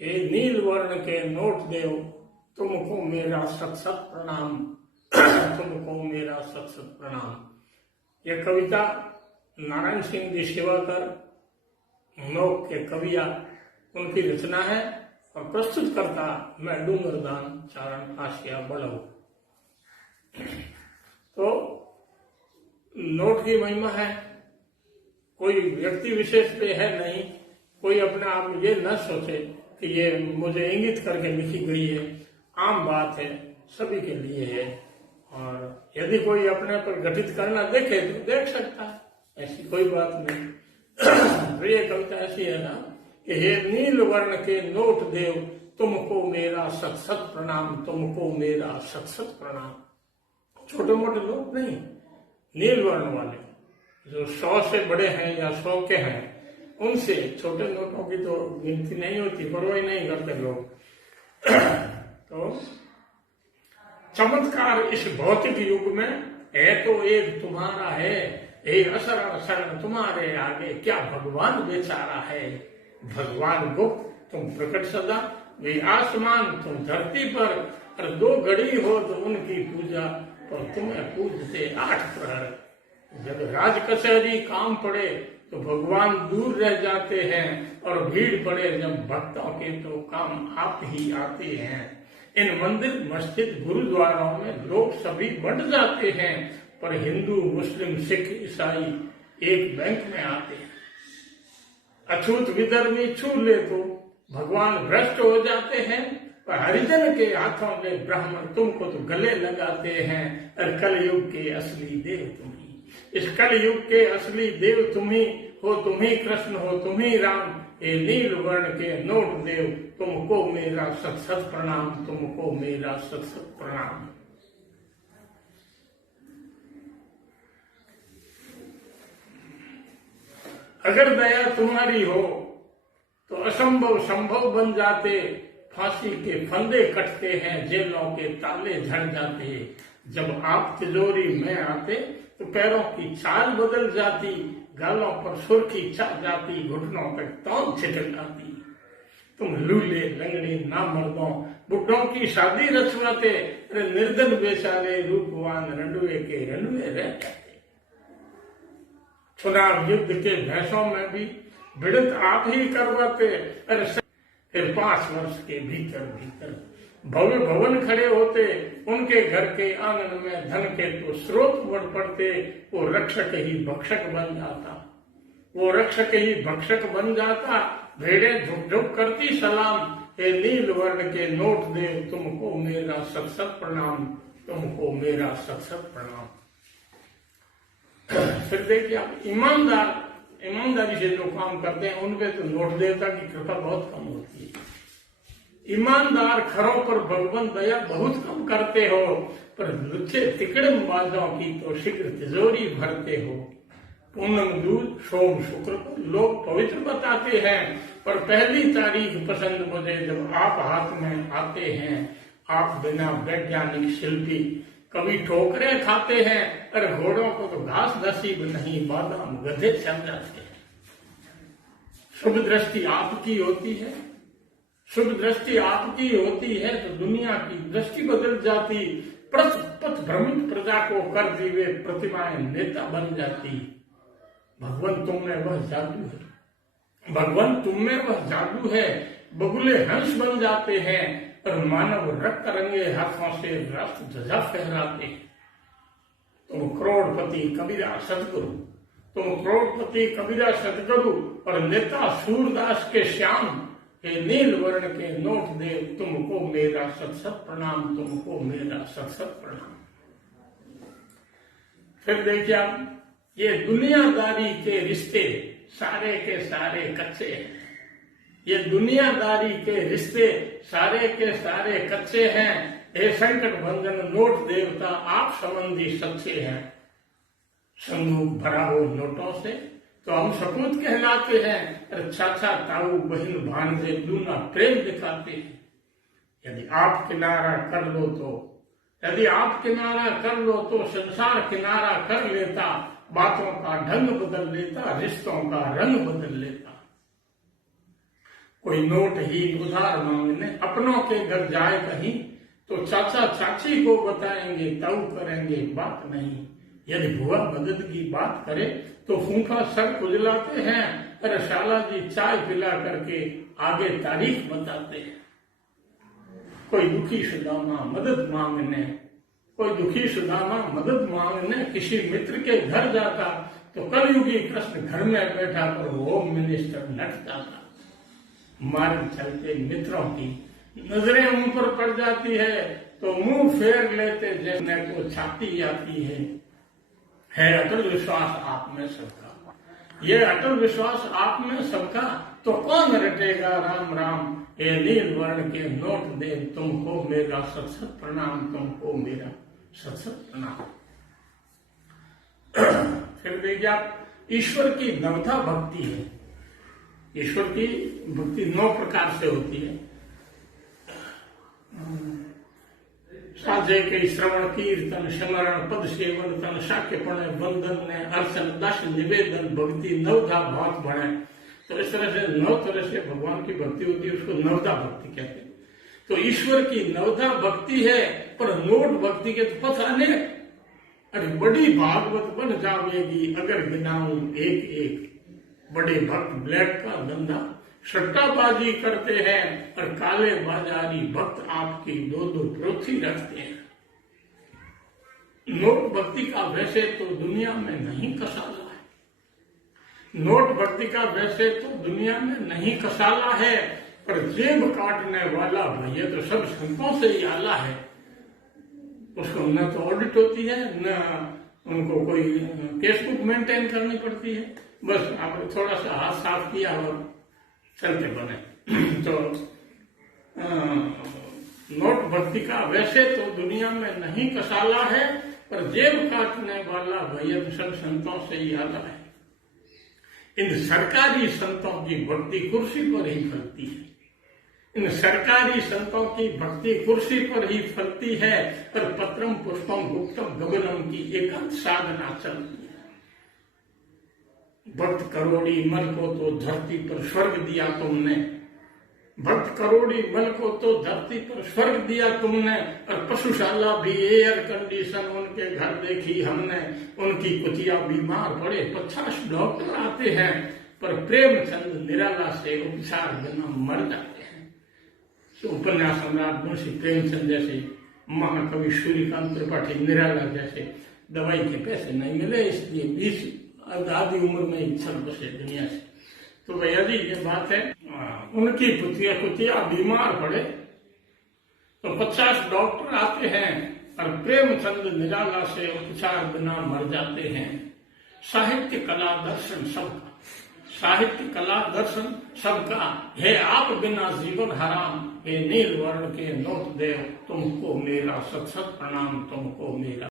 हे नील वर्ण के नोट देव, तुमको मेरा सत सत प्रणाम, तुमको मेरा सत सत प्रणाम। यह कविता नारायण सिंह जी शिवाकर नोक के कविया उनकी रचना है और प्रस्तुत करता मैं डूंगरदान चारण आशिया बड़ऊ। तो नोट की महिमा है, कोई व्यक्ति विशेष पे है नहीं। कोई अपने आप ये न सोचे कि ये मुझे इंगित करके लिखी गई है, आम बात है, सभी के लिए है। और यदि कोई अपने पर गठित करना देखे तो देख सकता है, ऐसी कोई बात नहीं। तो ये कविता ऐसी है ना कि हे नील वर्ण के नोट देव, तुमको मेरा सत सत प्रणाम, तुमको मेरा सत सत प्रणाम। छोटे मोटे लोग नहीं, नील वर्ण वाले जो 100 से बड़े हैं या 100 के हैं, उनसे छोटे नोटों की तो गिनती नहीं होती, परवाह नहीं करते लोग। तो चमत्कार इस भौतिक युग में है तो एक तुम्हारा है, एक असरण शरण तुम्हारे आगे, क्या भगवान बेचारा है। भगवान गुप्त तुम प्रकट सदा, वे आसमान तुम धरती पर, और 2 घड़ी हो तो उनकी पूजा, और तुम्हें पूजते 8 प्रहर। जब राज कचहरी काम पड़े तो भगवान दूर रह जाते हैं, और भीड़ पड़े जब भक्तों के तो काम आप ही आते हैं। इन मंदिर मस्जिद गुरुद्वारों में लोग सभी बंट जाते हैं, पर हिंदू मुस्लिम सिख ईसाई एक बैंक में आते हैं। अछूत विधर्मी छू ले तो भगवान भ्रष्ट हो जाते हैं, पर हरिजन के हाथों में ब्राह्मण तुमको तो गले लगाते हैं। और कलयुग के असली देव तुम ही, इस कलयुग के असली देव तुम ही हो, तुम ही कृष्ण हो, तुम ही राम। ये नील वर्ण के नोट देव, तुमको मेरा सत सत प्रणाम, तुमको मेरा सत सत प्रणाम। अगर दया तुम्हारी हो तो असंभव संभव बन जाते, फांसी के फंदे कटते हैं, जेलों के ताले झड़ जाते। जब आप तिजोरी में आते तो पैरों की चाल बदल जाती, गालों पर सुर्खी छा जाती, घुटनों तक तौल छिटक आती। तुम लूले लंगड़े नामर्दों बुढ़ों की शादी रचवाते, निर्धन बेचारे रूपवान रंडुए के रंडुए रह जाते। चुनाव युद्ध के भैंसों में भी भिड़ंत आप ही करवाते, फिर 5 वर्ष के भीतर भीतर भव्य भवन खड़े होते। उनके घर के आंगन में धन के तो स्रोत बढ़ पड़ते। वो रक्षक ही भक्षक बन जाता, वो रक्षक ही भक्षक बन जाता। भेड़ें झुक झुक करती सलाम, हे नील वर्ण के नोट देव, तुमको मेरा सत सत प्रणाम, तुमको मेरा सत सत प्रणाम। फिर देखिए आप, ईमानदारी से जो काम करते हैं उनपे तो नोट देवता की कृपा बहुत कम होती है। ईमानदार खरों पर भगवान दया बहुत कम करते हो, पर लुच्चे तिकड़म बाजों की तो शीघ्र तिजोरी भरते हो। पूनम दूध सोम शुक्र को लोग पवित्र बताते हैं, पर पहली तारीख पसंद मुझे जब आप हाथ में आते हैं। आप बिना वैज्ञानिक शिल्पी कभी ठोकरें खाते हैं, पर घोड़ों को तो घास नसीब नहीं, बादाम गधे चल जाते हैं। शुभ दृष्टि आपकी होती है, शुभ दृष्टि आपकी होती है तो दुनिया की दृष्टि बदल जाती। पथ भ्रमित प्रजा को कर दी वे प्रतिमाएं नेता बन जाती। भगवान तुम में वह जादू है, भगवान तुम में वह जादू है। बगुले हंस बन जाते हैं, और मानव रक्त रंगे हाथों से राष्ट्र ध्वजा फहराते। तुम करोड़पति कबीरा सतगुरु, तुम करोड़पति कबीरा सतगुरु, और नेता सूरदास के श्याम। हे नील वर्ण के नोट देव, तुमको मेरा सत सत प्रणाम, तुमको मेरा सत सत प्रणाम। फिर देखिए आप, ये दुनियादारी के रिश्ते सारे के सारे कच्चे हैं। ये दुनियादारी के रिश्ते सारे के सारे कच्चे हैं। हे संकट भंजन नोट देवता, आप संबंधी सच्चे हैं। संदूक भरा हो नोटों से तो हम सपूत कहलाते हैं, और चाचा ताऊ बहन भांजे दूना प्रेम दिखाते हैं। यदि आप किनारा कर लो तो, यदि आप किनारा कर लो तो संसार किनारा कर लेता। बातों का ढंग बदल लेता, रिश्तों का रंग बदल लेता। कोई नोट ही उधार मांगने, अपनों के घर जाए कहीं तो चाचा चाची को बताएंगे, तब करेंगे बात नहीं। यदि बुआ मदद की बात करे तो फूंका सर खुजलाते हैं, पर शाला जी चाय पिला करके आगे तारीख बताते हैं। कोई दुखी सुदामा मदद मांगने, कोई दुखी सुदामा मदद मांगने किसी मित्र के घर जाता तो कलयुगी कृष्ण घर में बैठा पर होम मिनिस्टर लट जाता। मार्ग चलते मित्रों की नजरें उन पर पड़ जाती है तो मुंह फेर लेते जैसे को छाती आती है अटल विश्वास आप में सबका। ये अटल विश्वास आप में सबका तो कौन रटेगा राम राम। ये नील वर्ण के नोट दे तुमको मेरा सत सत प्रणाम, तुमको मेरा सत सत प्रणाम। फिर देखिए आप, ईश्वर की नवधा भक्ति है। ईश्वर की भक्ति 9 प्रकार से होती है। साजे के श्रवण कीर्तन स्मरण पद सेवन तन शाक्यपण वंदन ने अर्चन दश निवेदन भक्ति नवधा भाव बने। तो इस तरह से 9 तरह से भगवान की भक्ति होती है, उसको नवधा भक्ति कहते हैं। तो ईश्वर की नवधा भक्ति है, पर नोट भक्ति के तो पथ अनेक। अरे बड़ी भागवत बन जावेगी अगर गिनाऊं एक एक। बड़े भक्त ब्लैक का धंधा सट्टाबाजी करते हैं और काले बाजारी भक्त आपकी 2-2 प्रोथी रखते हैं। नोट भक्ति का वैसे तो दुनिया में नहीं कसाला है। नोट भक्ति का वैसे तो दुनिया में नहीं कसाला है, पर जेब काटने वाला भैया तो सब संतों से ही आला है। उसको न तो ऑडिट होती है, न उनको कोई केस बुक मेंटेन करनी पड़ती है। बस आपने थोड़ा सा हाथ साफ किया और चलते बने। तो नोट भक्ति का वैसे तो दुनिया में नहीं कसाला है, पर जेब काटने वाला भैया सब संतों से ही आला है। इन सरकारी संतों की भक्ति कुर्सी पर ही फलती है। इन सरकारी संतों की भक्ति कुर्सी पर ही फलती है, पर पत्रम पुष्पम गुप्तम गगनम की एकांत साधना चलती है। भक्त करोड़ी मल को तो धरती पर स्वर्ग दिया तुमने। भक्त करोड़ी मल को तो धरती पर स्वर्ग दिया तुमने, और पशुशाला भी एयर कंडीशन उनके घर देखी हमने। उनकी कुतिया बीमार पड़े 50 डॉक्टर आते हैं, पर प्रेमचंद निराला से उपचार बिना मर जाते हैं। तो उपन्यास सम्राट मुंशी प्रेमचंद जैसे, महाकवि सूर्यकांत त्रिपाठी निराला जैसे दवाई के पैसे नहीं मिले, इसलिए 20 आधी उम्र में ही छल बसे दुनिया से। तो भैया जी ये बात है, उनकी कुतिया बीमार पड़े तो 50 डॉक्टर आते हैं, और प्रेमचंद निराला से उपचार बिना मर जाते हैं। साहित्य कला दर्शन सबका, साहित्य कला दर्शन सबका है आप बिना जीवन हराम। हे नील वर्ण के नोट देव तुमको मेरा सत सत प्रणाम, तुमको मेरा